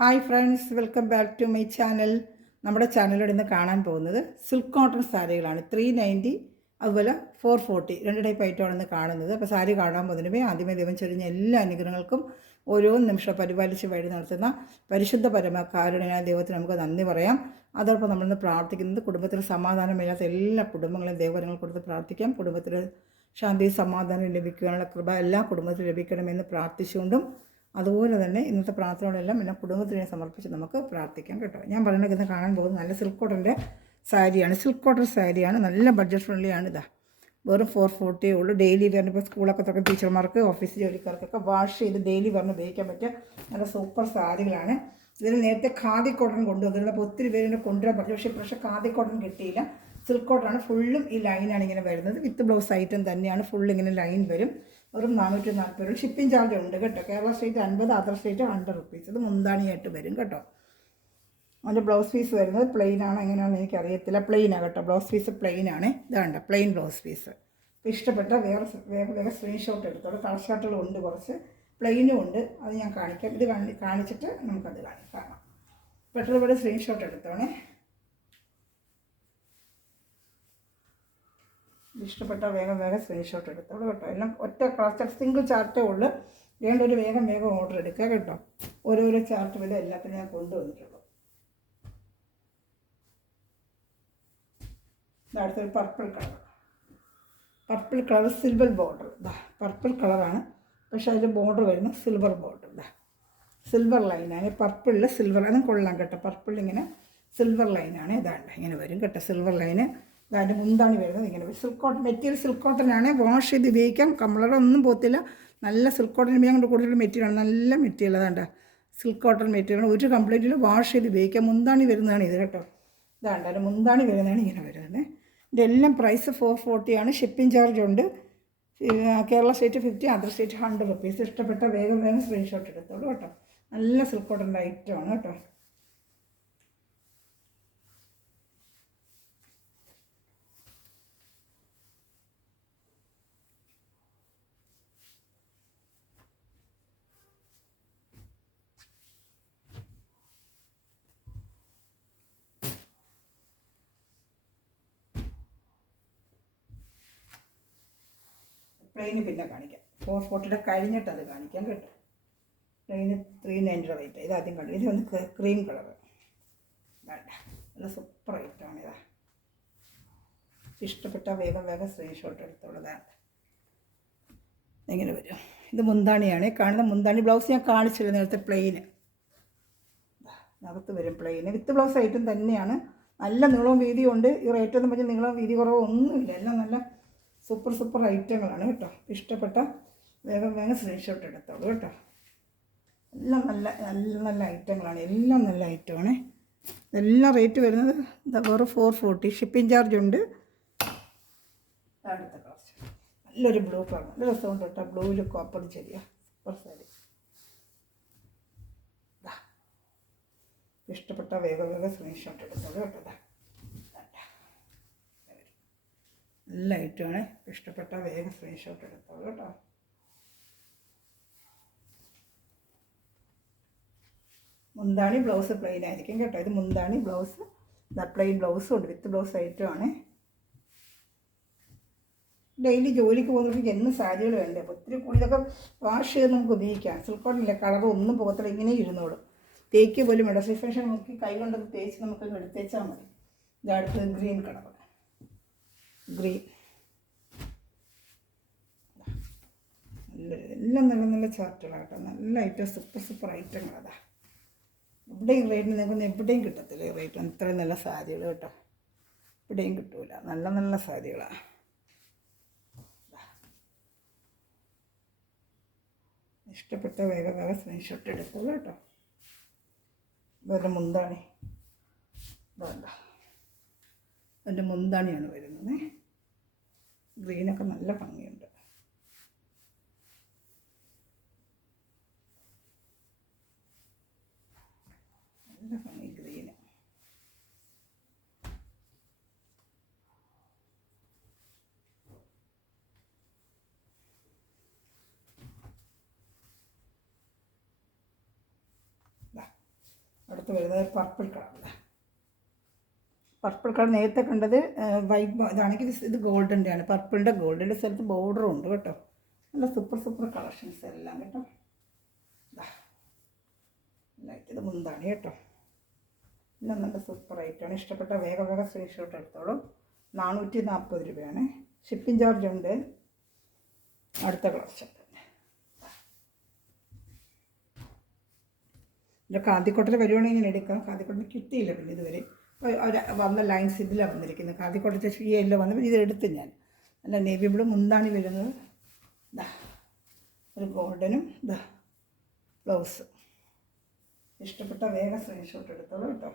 Hi friends, welcome back to my channel. നമ്മുടെ ചാനലിലൂടെ ഇന്ന് കാണാൻ പോകുന്നത് സിൽക്ക് കോട്ടൺ സാരികളാണ്. 390 അതുപോലെ 440 രണ്ട് ടൈപ്പ് ഐറ്റമാണ് ഇന്ന് കാണുന്നത്. അപ്പോൾ സാരി കാണാൻ പോകുന്നതിനുമേ ആദ്യമേ ദൈവം ചൊരിഞ്ഞ എല്ലാ അനുഗ്രഹങ്ങൾക്കും ഓരോ നിമിഷം പരിപാലിച്ച് വഴി നടത്തുന്ന പരിശുദ്ധ പരമകാരുണ്യനായ ദൈവത്തിന് നമുക്ക് നന്ദി പറയാം. അതോടൊപ്പം നമ്മളിന്ന് പ്രാർത്ഥിക്കുന്നത് കുടുംബത്തിൽ സമാധാനമില്ലാത്ത എല്ലാ കുടുംബങ്ങളെയും ദൈവങ്ങൾ കൊടുത്ത് പ്രാർത്ഥിക്കാം. കുടുംബത്തിൽ ശാന്തി സമാധാനം ലഭിക്കുവാനുള്ള കൃപ എല്ലാ കുടുംബത്തിലും ലഭിക്കണമെന്ന് പ്രാർത്ഥിച്ചുകൊണ്ടും അതുപോലെ തന്നെ ഇന്നത്തെ പ്രാർത്ഥനകളെല്ലാം എല്ലാം കുടുംബത്തിന് സമർപ്പിച്ച് നമുക്ക് പ്രാർത്ഥിക്കാം കേട്ടോ. ഞാൻ പറയുന്നത് ഇന്ന് കാണാൻ പോകുന്നത് നല്ല സിൽക്ക് കോട്ടൻ്റെ സാരിയാണ്. സിൽക്ക് കോട്ടൺ സാരിയാണ്, നല്ല ബഡ്ജറ്റ് ഫ്രണ്ട്ലിയാണ്. ഇതാ വെറും 440 ഉള്ളൂ. ഡെയിലി വെയറിന് ഇപ്പോൾ സ്കൂളൊക്കെ തുറക്കുന്ന ടീച്ചർമാർക്ക് ഓഫീസ് ജോലിക്കാർക്കൊക്കെ വാഷ് ചെയ്ത് ഡെയിലി വെയറിന് ഉപയോഗിക്കാൻ പറ്റിയ നല്ല സൂപ്പർ സാരികളാണ്. ഇതിൽ നേരത്തെ ഖാദി കോട്ടൺ കൊണ്ടുവന്നിരുന്നത്. അപ്പോൾ ഒത്തിരി പേരിനെ കൊണ്ടുവരാൻ പറ്റും, പക്ഷേ ഖാദി കോട്ടൺ കിട്ടിയില്ല. സിൽക്ക് കോട്ടൺ ഫുള്ളും ഈ ലൈനാണ് ഇങ്ങനെ വരുന്നത്. വിത്ത് ബ്ലൗസ് ഐറ്റം തന്നെയാണ്, ഫുൾ ഇങ്ങനെ ലൈൻ വരും. വെറും 440 രൂപ. ഷിപ്പിംഗ് ചാർജ് ഉണ്ട് കേട്ടോ. Kerala state 50, other state 100 rupees. ഇത് മുന്താണിയായിട്ട് വരും കേട്ടോ. അതിൻ്റെ ബ്ലൗസ് പീസ് വരുന്നത് പ്ലെയിൻ ആണ്, എങ്ങനെയാണെന്ന് എനിക്കറിയത്തില്ല. പ്ലെയിനാണ് കേട്ടോ, ബ്ലൗസ് പീസ് പ്ലെയിൻ ആണ്. ഇതാണ്ട് പ്ലെയിൻ ബ്ലൗസ് പീസ്. ഇഷ്ടപ്പെട്ട വേറെ സ്ക്രീൻഷോട്ട് എടുത്തോളൂ. കളർ ഷർട്ടുകളും ഉണ്ട്, കുറച്ച് പ്ലെയിനും ഉണ്ട്. അത് ഞാൻ കാണിക്കാം. ഇത് കാണിച്ചിട്ട് നമുക്കത് കാണാം. പെട്ടെന്ന് സ്ക്രീൻഷോട്ട് എടുത്തോണേ. ഇഷ്ടപ്പെട്ട വേഗം സ്ക്രീൻഷോട്ട് എടുത്തോളൂ കേട്ടോ. എല്ലാം ഒറ്റ ക്ലാസ് സിംഗിൾ ചാർട്ടേ ഉള്ളൂ. വേണ്ട ഒരു വേഗം ഓർഡർ എടുക്കുക കേട്ടോ. ഓരോരോ ചാർട്ട് വില എല്ലാത്തിനും ഞാൻ കൊണ്ടുവന്നിട്ടുള്ളൂ. അടുത്തൊരു purple colour silver border. Purple കളറാണ്, പക്ഷേ അതിൽ ബോർഡർ വരുന്ന സിൽവർ ബോർഡർ. സിൽവർ ലൈനാണ്. പർപ്പിളിൽ സിൽവർ, അതും കൊള്ളാം കേട്ടോ. പർപ്പിൾ ഇങ്ങനെ സിൽവർ ലൈനാണ്. ഇതാണ്ട് ഇങ്ങനെ വരും കേട്ടോ, സിൽവർ ലൈന്. അതിൻ്റെ മുന്താണി വരുന്നത് ഇങ്ങനെ. Silk cotton material, silk cotton ആണ്. വാഷ് ചെയ്ത് ഉപയോഗിക്കാം, കളറൊന്നും പോകത്തില്ല. നല്ല സിൽക്ക് കോട്ടൺ ഉപയോഗിക്കാൻ കൊണ്ട് കൂടുതൽ മെറ്റീരിയലാണ്, നല്ല മെറ്റീരിയൽ. അതാണ്ട് സിൽക്ക് കോട്ടൺ മെറ്റീരിയൽ, ഒരു കംപ്ലീറ്റിൽ വാഷ് ചെയ്ത് ഉപയോഗിക്കാം. മുന്താണി വരുന്നതാണ് ഇത് കേട്ടോ. ഇതാണ്ട് അതിൻ്റെ മുന്താണി വരുന്നതാണ് ഇങ്ങനെ വരുന്നത്. ഇതെല്ലാം പ്രൈസ് 440 ആണ്. ഷിപ്പിംഗ് ചാർജ് ഉണ്ട്. Kerala state 50, other state 100 rupees. ഇഷ്ടപ്പെട്ട വേഗം സ്ക്രീൻഷോട്ട് എടുത്തോളൂ കേട്ടോ. നല്ല സിൽക്ക് കോട്ടൻ്റെ ഐറ്റമാണ് കേട്ടോ. പ്ലെയിന് പിന്നെ കാണിക്കാം. 440 കഴിഞ്ഞിട്ട് അത് കാണിക്കാം കേട്ടോ. പ്ലെയിന് 390 റേറ്റ്. ഇതാദ്യം കാണിക്കാം. ഇത് വന്ന് ക്രീം കളർ. വേണ്ട, നല്ല സൂപ്പർ ഐറ്റമാണ്. ഇഷ്ടപ്പെട്ട വേഗം സ്ക്രീൻഷോട്ട് എടുത്തോളതാണ്. എങ്ങനെ വരും? ഇത് മുന്താണിയാണ് കാണുന്ന. മുന്താണി ബ്ലൗസ് ഞാൻ കാണിച്ചില്ല നേരത്തെ. പ്ലെയിന് അകത്ത് വരും പ്ലെയിന്. വിത്ത് ബ്ലൗസ് ഐറ്റം തന്നെയാണ്. നല്ല നീളവും വീതിയും ഉണ്ട്. ഈ റേറ്റ് ഒന്നും പറഞ്ഞാൽ നീളവും വീതി കുറവോ ഒന്നുമില്ല. എല്ലാം നല്ല സൂപ്പർ ഐറ്റങ്ങളാണ് കേട്ടോ. ഇഷ്ടപ്പെട്ട വേഗം സ്ക്രീൻഷോട്ട് എടുത്തോളൂ കേട്ടോ. എല്ലാം നല്ല ഐറ്റങ്ങളാണ്. എല്ലാം നല്ല ഐറ്റമാണ്. എല്ലാം റേറ്റ് വരുന്നത് വെറും 440. ഷിപ്പിംഗ് ചാർജ് ഉണ്ട്. അടുത്ത ക്ലാസ് നല്ലൊരു ബ്ലൂ കളർ, നല്ല രസമുണ്ട് കേട്ടോ. ബ്ലൂവിൽ കോപ്പർ ചെറിയ സൂപ്പർ സാരി. ഇഷ്ടപ്പെട്ട വേഗം സ്ക്രീൻഷോട്ട് എടുത്തോളൂ കേട്ടോ. നല്ല ഐറ്റമാണ്. ഇഷ്ടപ്പെട്ട വേഗം സ്ക്രീൻഷോട്ട് എടുത്തോളൂ കേട്ടോ. മുന്താണി ബ്ലൗസ് പ്ലെയിൻ ആയിരിക്കും കേട്ടോ. ഇത് മുന്താണി ബ്ലൗസ്, പ്ലെയിൻ ബ്ലൗസും ഉണ്ട്. വിത്ത് ബ്ലൗസ് ഐറ്റമാണ്. ഡെയിലി ജോലിക്ക് പോകുന്നവർക്ക് എന്നും സാരികൾ വേണ്ടേ. അപ്പോൾ ഒത്തിരി കൂടുതലൊക്കെ വാഷ് ചെയ്ത് നമുക്ക് ഉപയോഗിക്കാം. സിൽക്ക് കോട്ടണില്ല, കളർ ഒന്നും പോകത്തില്ല, ഇങ്ങനെ ഇരുന്നോളും. തേക്ക് പോലും വേണ്ട. റിഫ്രഷൻ നോക്കി കൈ കൊണ്ടത് തേച്ച് നമുക്ക് എടുത്തേച്ചാൽ മതി. ഇതടുത്ത് ഗ്രീൻ കളർ. ഗ്രീൻ എല്ലാം നല്ല ചാർട്ടുകളാണ് കേട്ടോ. നല്ല ഐറ്റം, സൂപ്പർ ഐറ്റങ്ങളതാ. എവിടെയും റേറ്റിന് നിങ്ങൾക്കൊന്നും എവിടെയും കിട്ടത്തില്ല ഈ റേറ്റ്. ഇത്രയും നല്ല സാരികൾ കേട്ടോ, എവിടെയും കിട്ടൂല. നല്ല സാരികളാണ്. ഇഷ്ടപ്പെട്ട വേഗം സ്ക്രീൻഷോട്ട് എടുത്തോളൂ കേട്ടോ. ഇതെൻ്റെ മുന്താണി. ഇതല്ല, എൻ്റെ മുന്താണിയാണ് വരുന്നത്. ഗ്രീനൊക്കെ നല്ല ഭംഗിയുണ്ട്. നല്ല ഭംഗി ഗ്രീന്. വരുന്നത് പർപ്പിൾ കളറിൽ. പർപ്പിൾ കളർ നേരത്തെ കണ്ടത് വൈറ്റ്, ഇതാണെങ്കിൽ ഇത് ഗോൾഡിൻ്റെയാണ്. ഗോൾഡിൻ്റെ സ്ഥലത്ത് ബോർഡറും ഉണ്ട് കേട്ടോ. നല്ല സൂപ്പർ കളക്ഷൻസ് എല്ലാം കേട്ടോ. ഇത് മുന്താണി കേട്ടോ. എല്ലാം നല്ല സൂപ്പറായിട്ടാണ്. ഇഷ്ടപ്പെട്ട വേഗം സ്ക്രീൻഷോട്ട് എടുത്തോളൂ. 440 രൂപയാണ്. ഷിപ്പിംഗ് ചാർജ് ഉണ്ട്. അടുത്ത കളക്ഷൻ പിന്നെ കാതിക്കോട്ടയിൽ വരുവാണെങ്കിൽ ഞാൻ എടുക്കാം. കാതിക്കോട്ടിൽ കിട്ടിയില്ല പിന്നെ ഇതുവരെ. വന്ന ലൈൻസ് ഇതിലാണ് വന്നിരിക്കുന്നത്. കാതിക്കോട്ടത്തെ ഷീയെല്ലാം വന്നപ്പോൾ ഇതെടുത്ത് ഞാൻ. നല്ല നേവി ബ്ലൂ മുന്താണി വരുന്നത്. ഇതാ ഒരു ഗോൾഡനും ഇതാ ബ്ലൗസ്. ഇഷ്ടപ്പെട്ട വേഗം സ്ക്രീൻഷോട്ട് എടുത്തോളൂ കേട്ടോ.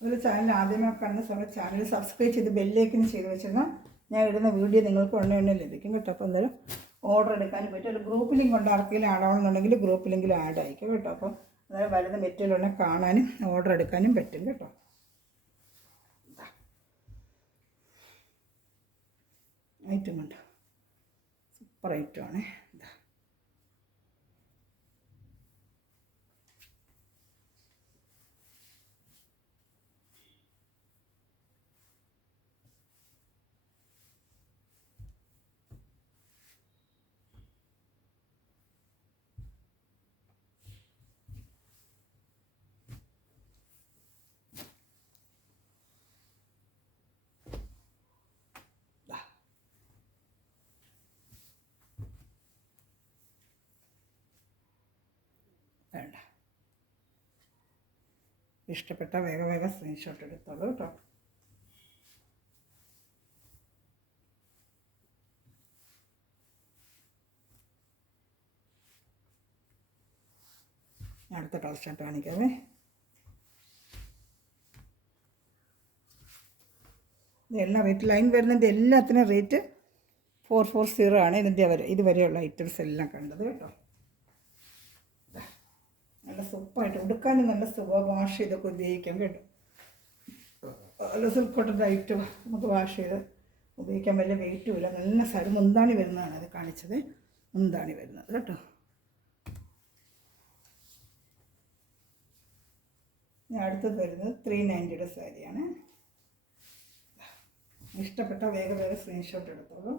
ഒരു ചാനൽ ആദ്യമായി കാണുന്ന സമയത്ത് ചാനൽ സബ്സ്ക്രൈബ് ചെയ്ത് ബെല്ലേക്കിന് ചെയ്ത് വെച്ചിരുന്നാൽ ഞാൻ ഇടുന്ന വീഡിയോ നിങ്ങൾക്ക് ഉടനെ ലഭിക്കും കേട്ടോ. അപ്പോൾ എന്തായാലും ഓർഡർ എടുക്കാനും പറ്റും. ഒരു ഗ്രൂപ്പ് ലിങ്ക് കൊണ്ട് ആർക്കെങ്കിലും ആഡാവണമെന്നുണ്ടെങ്കിൽ ഗ്രൂപ്പ് ലിങ്കിൽ ആഡ് ആയിരിക്കും കേട്ടോ. അപ്പോൾ അതായത് വരുന്ന മെറ്റീരിയൽ ഉടനെ കാണാനും ഓർഡർ എടുക്കാനും പറ്റും കേട്ടോ. ഐറ്റം ഉണ്ട്, സൂപ്പർ ഐറ്റമാണ്. വേണ്ട, ഇഷ്ടപ്പെട്ട വേഗം സ്ക്രീൻഷോട്ട് എടുത്തോളൂ കേട്ടോ. അടുത്ത കളർ കാണിക്കാവേ. ഇതെല്ലാം റേറ്റ് ലൈൻ വരുന്നതിൻ്റെ എല്ലാത്തിനും റേറ്റ് 440 ആണ്. ഇതുവരെയുള്ള ഐറ്റംസ് എല്ലാം കണ്ടത് കേട്ടോ. നല്ല സൂപ്പറായിട്ട് ഉടുക്കാനും നല്ല വാഷ് ചെയ്തൊക്കെ ഉപയോഗിക്കാം കേട്ടോ. നല്ല സിൽക്ക് കോട്ടൻ്റെ ഐറ്റം നമുക്ക് വാഷ് ചെയ്ത് ഉപയോഗിക്കാൻ വലിയ വെയിറ്റും ഇല്ല. നല്ല സാരി മുന്താണി വരുന്നതാണ് അത് കാണിച്ചത്. മുന്താണി വരുന്നത് കേട്ടോ. അടുത്തത് വരുന്നത് 390 സാരിയാണ്. ഇഷ്ടപ്പെട്ട വേഗം സ്ക്രീൻഷോട്ട് എടുത്തോളൂ.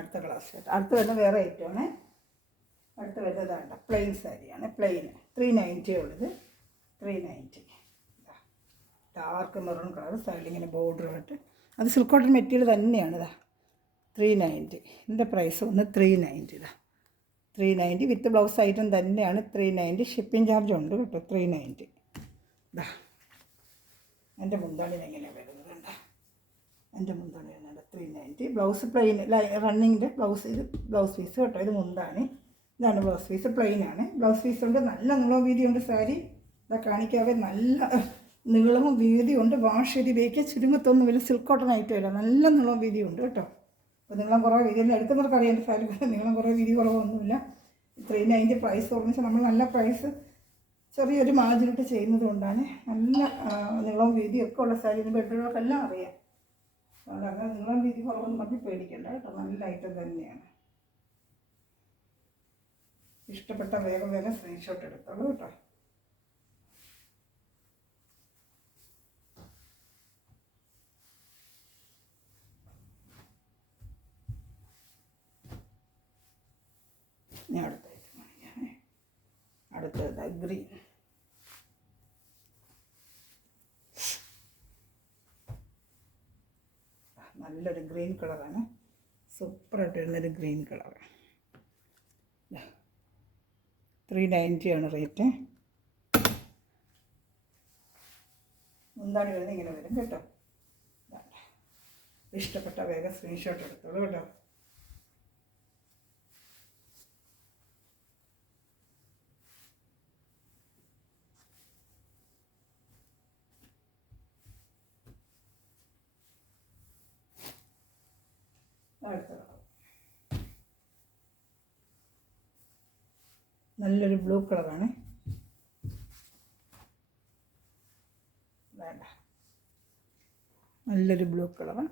അടുത്ത ക്ലാസ് അടുത്ത് വരുന്ന വേറെ ഐറ്റമാണ്. അടുത്ത് വരുന്നതാണ് പ്ലെയിൻ സാരിയാണ്. പ്ലെയിൻ 390 ഉള്ളത്. 390 ഡാർക്ക് മെറൂൺ കളർ സൈഡിൽ ഇങ്ങനെ ബോർഡറുമായിട്ട്. അത് സിൽക്ക് കോട്ടൺ മെറ്റീരിയൽ തന്നെയാണ്. 390 ഇതിൻ്റെ പ്രൈസ് വന്ന് 390. 390 വിത്ത് ബ്ലൗസ് ഐറ്റം തന്നെയാണ്. 390 ഷിപ്പിംഗ് ചാർജ് ഉണ്ട് കേട്ടോ. 390 എൻ്റെ മുന്താണിന് എങ്ങനെയാണ് വരുന്നത് കണ്ടോ. എൻ്റെ മുന്താണി വരുന്നുണ്ട് 390. ബ്ലൗസ് പ്ലെയിൻ റണ്ണിങ്ങിൻ്റെ ബ്ലൗസ്. ഇത് ബ്ലൗസ് പീസ് കേട്ടോ. ഇത് മുന്താണി. ഇതാണ് ബ്ലൗസ് പീസ്. പ്ലെയിനാണ് ബ്ലൗസ് പീസ് ഉണ്ട്. നല്ല നീളവും വീതിയുണ്ട് സാരി. ഇതാ കാണിക്കാവേ. നല്ല നീളവും വീതിയുണ്ട്. വാഷ് ചെയ്ത് ഉപയോഗിക്കുക. ചുരുങ്ങത്തൊന്നുമില്ല. സിൽക്ക് കോട്ടൺ ഐറ്റം ഇല്ല. നല്ല നീളവും വീതിയുണ്ട് കേട്ടോ. അപ്പോൾ നീളം കുറവ് വീതി എല്ലാം എടുക്കുന്നവർക്ക് അറിയാം. എൻ്റെ സാരി നീളം കുറവ് വീതി കുറവൊന്നുമില്ല. 390 പ്രൈസ് ഓർമ്മിച്ചാൽ നമ്മൾ നല്ല പ്രൈസ് ചെറിയൊരു മാർജിനിട്ട് ചെയ്യുന്നത് കൊണ്ടാണ്. നല്ല നീളവും വീതിയും ഒക്കെ ഉള്ള സാരി ബെഡ്റൂമൊക്കെല്ലാം അറിയാം. അതുകൊണ്ട് അങ്ങനെ നീളം വീതി കുറവൊന്നും പറഞ്ഞ് പേടിക്കണ്ട കേട്ടോ. നല്ല ഐറ്റം തന്നെയാണ്. ഇഷ്ടപ്പെട്ട വേഗം സ്ക്രീൻഷോട്ട് എടുത്തോളൂ കേട്ടോ. ഞാൻ അടുത്തത് ഗ്രീൻ. നല്ലൊരു ഗ്രീൻ കളറാണ്. സൂപ്പറായിട്ട് വരുന്നൊരു ഗ്രീൻ കളർ. 390 ആണ് റേറ്റ്. മുന്താണി വരുന്നത് ഇങ്ങനെ വരും കേട്ടോ. ഇഷ്ടപ്പെട്ട വേഗം സ്ക്രീൻഷോട്ട് എടുത്തോളൂ കേട്ടോ. അടുത്ത കളർ നല്ലൊരു ബ്ലൂ കളറാണ്. വേണ്ട, നല്ലൊരു ബ്ലൂ കളറ്.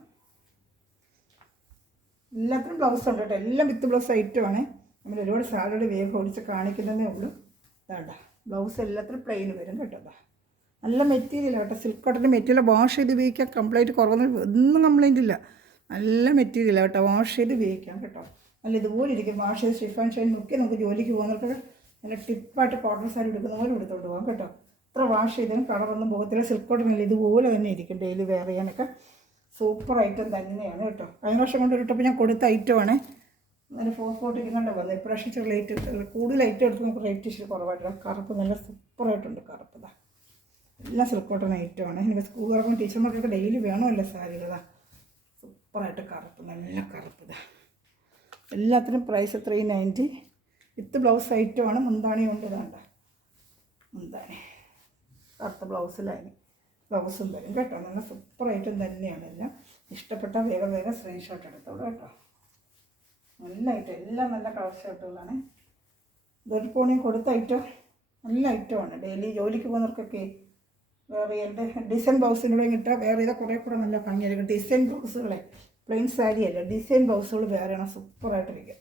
എല്ലാത്തിനും ബ്ലൗസ് ഉണ്ട് കേട്ടോ, എല്ലാം വിത്ത് ബ്ലൗസ് ഐറ്റമാണ്. നമ്മൾ ഒരുപാട് സാരിയുടെ വേഗം ഓടിച്ച് കാണിക്കുന്നതേ ഉള്ളൂ. വേണ്ട, ബ്ലൗസ് എല്ലാത്തിനും പ്ലെയിൻ വരും കേട്ടോ. നല്ല മെറ്റീരിയൽ കേട്ടോ, സിൽക്ക് കോട്ടൻ്റെ മെറ്റീരിയൽ. വാഷ് ചെയ്ത് ഉപയോഗിക്കാം, കംപ്ലീറ്റ് കുറവൊന്നും ഒന്നും കംപ്ലൈൻറ്റ് ഇല്ല. നല്ല മെറ്റീരിയൽ കേട്ടോ, വാഷ് ചെയ്ത് ഉപയോഗിക്കാം കേട്ടോ. നല്ല ഇതുപോലെ ഇരിക്കും. വാഷ് ചെയ്ത് ഷിഫാൻ ഷൈൻ മുക്കി നമുക്ക് ജോലിക്ക് പോകുന്നവർക്ക് നല്ല ടിപ്പായിട്ട് കോട്ടൺ സാരി എടുക്കുന്ന പോലെ എടുത്തോണ്ട് പോകാം കേട്ടോ. എത്ര വാഷ് ചെയ്താലും കളറൊന്നും പോകത്തില്ല. സിൽക്ക് കോട്ടൺ ഇതുപോലെ തന്നെ ഇരിക്കും, ഡെയിലി വെയർ ചെയ്യാനൊക്കെ സൂപ്പർ ഐറ്റം തന്നെയാണ് കേട്ടോ. കഴിഞ്ഞ വർഷം കൊണ്ട് ഇട്ടപ്പോൾ ഞാൻ കൊടുത്ത ഐറ്റമാണ്. നല്ല 440 കണ്ട വന്നത്. ഇപ്രാവശ്യം ഇച്ചിരി റേറ്റ് കൂടുതൽ ഐറ്റം എടുത്ത് നമുക്ക് റേറ്റ് ഇച്ചിരി കുറവായിട്ടില്ല. കറുപ്പ് നല്ല സൂപ്പറായിട്ടുണ്ട് കറുപ്പ്. ഇതാ എല്ലാം സിൽക്ക് കോട്ടൺ ഐറ്റമാണ്. ഇനി സ്കൂൾ തുറക്കും ടീച്ചർമാർക്കൊക്കെ ഡെയിലി വേണമല്ലോ സാരികളാ. സൂപ്പറായിട്ട് കറുപ്പ്, നല്ല കറുപ്പ്. ഇതാ എല്ലാത്തിനും പ്രൈസ് 390 വിത്ത് ബ്ലൗസ് ഐറ്റമാണ്. മുന്താണി കൊണ്ട് ഇതാണ്ട മുന്താണി കറുത്ത ബ്ലൗസിലായി ബ്ലൗസും തരും കേട്ടോ. നല്ല സൂപ്പർ ഐറ്റം തന്നെയാണ്. എല്ലാം ഇഷ്ടപ്പെട്ട വേഗം വേഗം സ്ക്രീൻഷോട്ട് എടുത്തോളൂ കേട്ടോ. നല്ല ഐറ്റം, എല്ലാം നല്ല കളർ ഷർട്ടുകളാണ്. ഇതൊരു പോണിയും കൊടുത്ത ഐറ്റം നല്ല ഐറ്റമാണ്. ഡെയിലി ജോലിക്ക് പോകുന്നവർക്കൊക്കെ വേറെ എൻ്റെ ഡിസൈൻ ബ്ലൗസിനൂടെ കിട്ടുക വേറെ ഇതാ കുറേ കൂടെ നല്ല ഭംഗിയായിരിക്കും. ഡിസൈൻ ബ്ലൗസുകളെ പ്ലെയിൻ സാരി അല്ല, ഡിസൈൻ ബ്ലൗസുകൾ വേറെയാണ്, സൂപ്പറായിട്ടിരിക്കുക.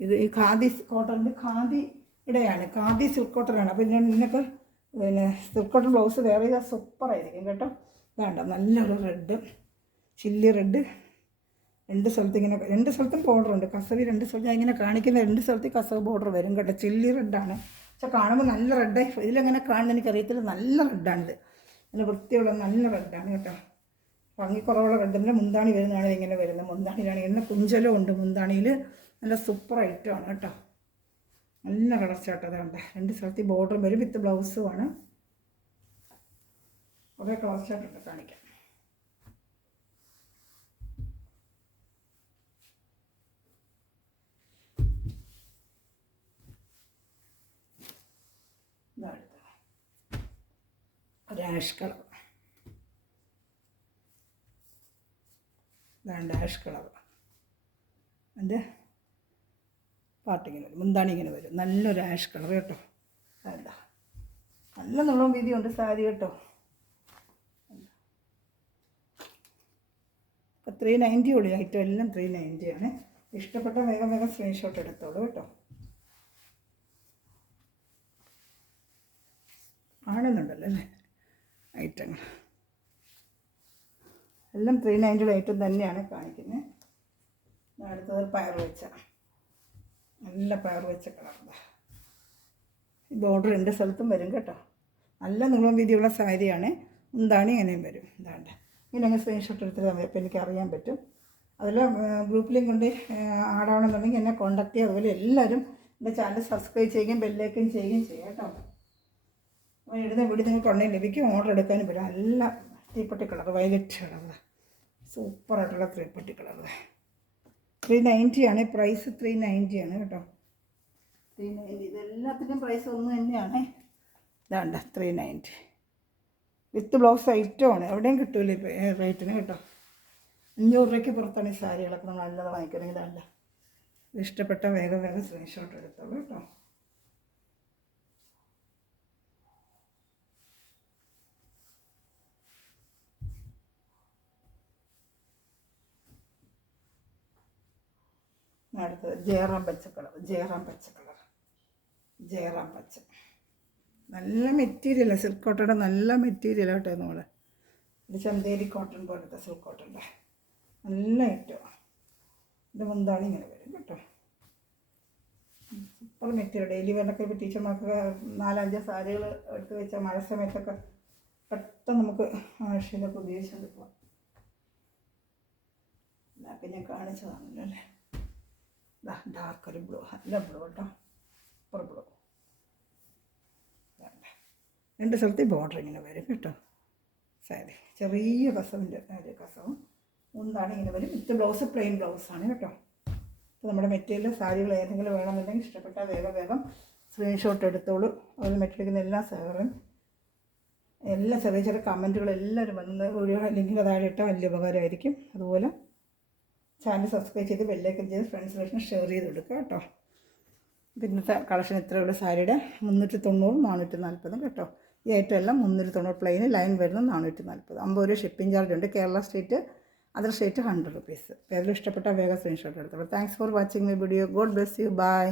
ഇത് ഈ ഖാദി കോട്ടണിൻ്റെ ഖാദിയുടെയാണ്, ഖാദി സിൽക്ക് കോട്ടനാണ്. അപ്പോൾ ഇതിനൊക്കെ പിന്നെ സിൽക്ക് കോട്ടൺ ബ്ലൗസ് വേറെ ഇതാ സൂപ്പറായിരിക്കും കേട്ടോ. ഇതാണ്ട നല്ലൊരു റെഡ്, ചില്ലി റെഡ്. രണ്ട് സ്ഥലത്തും ബോർഡർ ഉണ്ട്. കസവി രണ്ട് സ്ഥലത്ത് ഞാൻ ഇങ്ങനെ കാണിക്കുന്ന രണ്ട് സ്ഥലത്ത് കസവ് ബോർഡർ വരും കേട്ടോ. ചില്ലി റെഡാണ്. പക്ഷെ കാണുമ്പോൾ നല്ല റെഡ്, ഇതിലെങ്ങനെ കാണുന്നത് എനിക്കറിയത്തില്ല. നല്ല റെഡാണിത്, നല്ല വൃത്തിയുള്ള നല്ല റെഡാണ് കേട്ടോ. ഭംഗിക്കുറവുള്ള റെഡിൻ്റെ മുന്താണി വരുന്നതാണ് ഇങ്ങനെ വരുന്നത്. മുന്താണിയിലാണ് ഇങ്ങനെ കുഞ്ചലും ഉണ്ട് മുന്താണിയിൽ. നല്ല സൂപ്പർ ഐറ്റമാണ് കേട്ടോ. നല്ല കളർ ചാട്ടം അതുകൊണ്ട് രണ്ട് സ്ഥലത്ത് ബോർഡറും വരും, വിത്ത് ബ്ലൗസുമാണ്. കുറേ കളർ ചാട്ടുണ്ട് കാണിക്കാം. ഒരു ആഷ് കളർ, ഇതാണ്ട് ആഷ് കളർ. അതിൻ്റെ പാട്ടിങ്ങനെ വരും, മുന്താണി ഇങ്ങനെ വരും. നല്ലൊരു ആഷ് കളർ കേട്ടോ. എന്താ നല്ല നീളം വീതിയുണ്ട് സാരി കേട്ടോ. 390 ഉള്ളൂ ഐറ്റം, എല്ലാം 390 ആണ്. ഇഷ്ടപ്പെട്ട വേഗം വേഗം സ്ക്രീൻഷോട്ട് എടുത്തോളൂ കേട്ടോ. കാണുന്നുണ്ടല്ലോ അല്ലേ ഐറ്റങ്ങൾ എല്ലാം 390 ഐറ്റം തന്നെയാണ് കാണിക്കുന്നത്. അടുത്തത് പയർ വെച്ച, നല്ല പയർ വെച്ച കളർ. ഈ ബോർഡർ രണ്ട് സ്ഥലത്തും വരും കേട്ടോ. നല്ല നീളം വീതിയുള്ള സാരിയാണ്. മുന്താണി ഇങ്ങനെയും വരും. ഇതാണ്ട് ഇങ്ങനെ അങ്ങ് സ്ക്രീൻഷോട്ട് എടുത്തിട്ട് അപ്പോൾ എനിക്ക് അറിയാൻ പറ്റും. അതിൽ ഗ്രൂപ്പിലും കൊണ്ട് ആടാണെന്നുണ്ടെങ്കിൽ എന്നെ കോൺടാക്ട് ചെയ്യുക. അതുപോലെ എല്ലാവരും എൻ്റെ ചാനൽ സബ്സ്ക്രൈബ് ചെയ്യുകയും ബെല്ലൈക്കൻ ചെയ്യുകയും ചെയ്യാം കേട്ടോ. അപ്പോൾ എഴുതുന്ന വീഡിയോ നിങ്ങൾക്ക് ഉടനെ ലഭിക്കും. ഓർഡർ എടുക്കാനും പറ്റും. നല്ല തീപ്പട്ടി കളർ, വയലറ്റ് കളർ, സൂപ്പറായിട്ടുള്ള തീപ്പട്ടി കളർ. 390 ആണ് പ്രൈസ്. 390 ആണ് കേട്ടോ. 390. ഇതെല്ലാത്തിൻ്റെയും പ്രൈസ് ഒന്ന് തന്നെയാണ്. ഇതാണ്ട 390 വിത്ത് ബ്ലൗസ് ഐറ്റമാണ്. എവിടെയും കിട്ടൂല ഇപ്പോൾ റേറ്റിന് കേട്ടോ. 500 രൂപയ്ക്ക് പുറത്താണ് ഈ സാരികളൊക്കെ നമ്മൾ നല്ലത് വാങ്ങിക്കണമെങ്കിൽ. ഇതല്ല, ഇഷ്ടപ്പെട്ട വേഗം വേഗം സ്ക്രീൻഷോട്ട് എടുത്തോളൂ കേട്ടോ. അടുത്തത് ജയറാം പച്ച കളർ, ജയറാം പച്ച. നല്ല മെറ്റീരിയലാണ്, സിൽക്ക് കോട്ടയുടെ നല്ല മെറ്റീരിയലാണ് കേട്ടോ. നമ്മൾ ഇത് ചന്തേരി കോട്ടൺ പോലത്തെ സിൽക്ക് കോട്ടൻ്റെ നല്ല ഐറ്റമാണ്. ഇത് മുന്താണി ഇങ്ങനെ വരും കേട്ടോ. Super material. ഡെയിലി വെയറിനൊക്കെ ഇപ്പോൾ ടീച്ചർമാർക്ക് 4-5 സാരികൾ എടുത്ത് വെച്ചാൽ മഴ സമയത്തൊക്കെ പെട്ടെന്ന് നമുക്ക് ആവശ്യമില്ലൊക്കെ ഉപയോഗിച്ചുകൊണ്ട് പോകാം. പിന്നെ കാണിച്ചതാണല്ലോ അല്ലേ. ഡാർക്ക് ഒരു ബ്ലൂ, നല്ല ബ്ലൂ കേട്ടോ, സൂപ്പർ ബ്ലൂ. രണ്ട് സ്ഥലത്ത് ബോർഡർ ഇങ്ങനെ വരും കേട്ടോ. സാരി ചെറിയ കസവിൻ്റെ ഒരു കസവും മുന്താണി ഇങ്ങനെ വരും. വിത്ത് ബ്ലൗസ് പ്ലെയിൻ ബ്ലൗസാണ് കേട്ടോ. അപ്പോൾ നമ്മുടെ മെറ്റീരിയൽ സാരികൾ ഏതെങ്കിലും വേണമെന്നുണ്ടെങ്കിൽ ഇഷ്ടപ്പെട്ടാൽ വേഗം വേഗം സ്ക്രീൻഷോട്ട് എടുത്തോളൂ. അതിൽ മെറ്റീരിയൽ എല്ലാ സാറും എല്ലാ ചെറിയ കമൻറ്റുകൾ എല്ലാവരും വന്ന് വീഡിയോ ലിങ്കിൽ താഴെ ഇട്ടാൽ വലിയ ഉപകാരമായിരിക്കും. അതുപോലെ ചാനൽ സബ്സ്ക്രൈബ് ചെയ്ത് ബെല്ലൈക്കൻ ചെയ്ത് ഫ്രണ്ട്സിലേക്ക് ഷെയർ ചെയ്ത് കൊടുക്കുക കേട്ടോ. ഇന്നത്തെ കളക്ഷൻ ഇത്രയുള്ള സാരിയുടെ 390 440 കേട്ടോ. ഈ ഐറ്റം എല്ലാം 390 പ്ലെയിൻ ലൈൻ വരുന്നത് 440. 50 രൂപ ഷിപ്പിംഗ് ചാർജ് ഉണ്ട്. Kerala state, other state 100 rupees. ഏതെങ്കിലും ഇഷ്ടപ്പെട്ട വേഗം സ്ക്രീൻഷോട്ട് എടുത്തോളൂ. Thanks for watching my video. God bless you. By.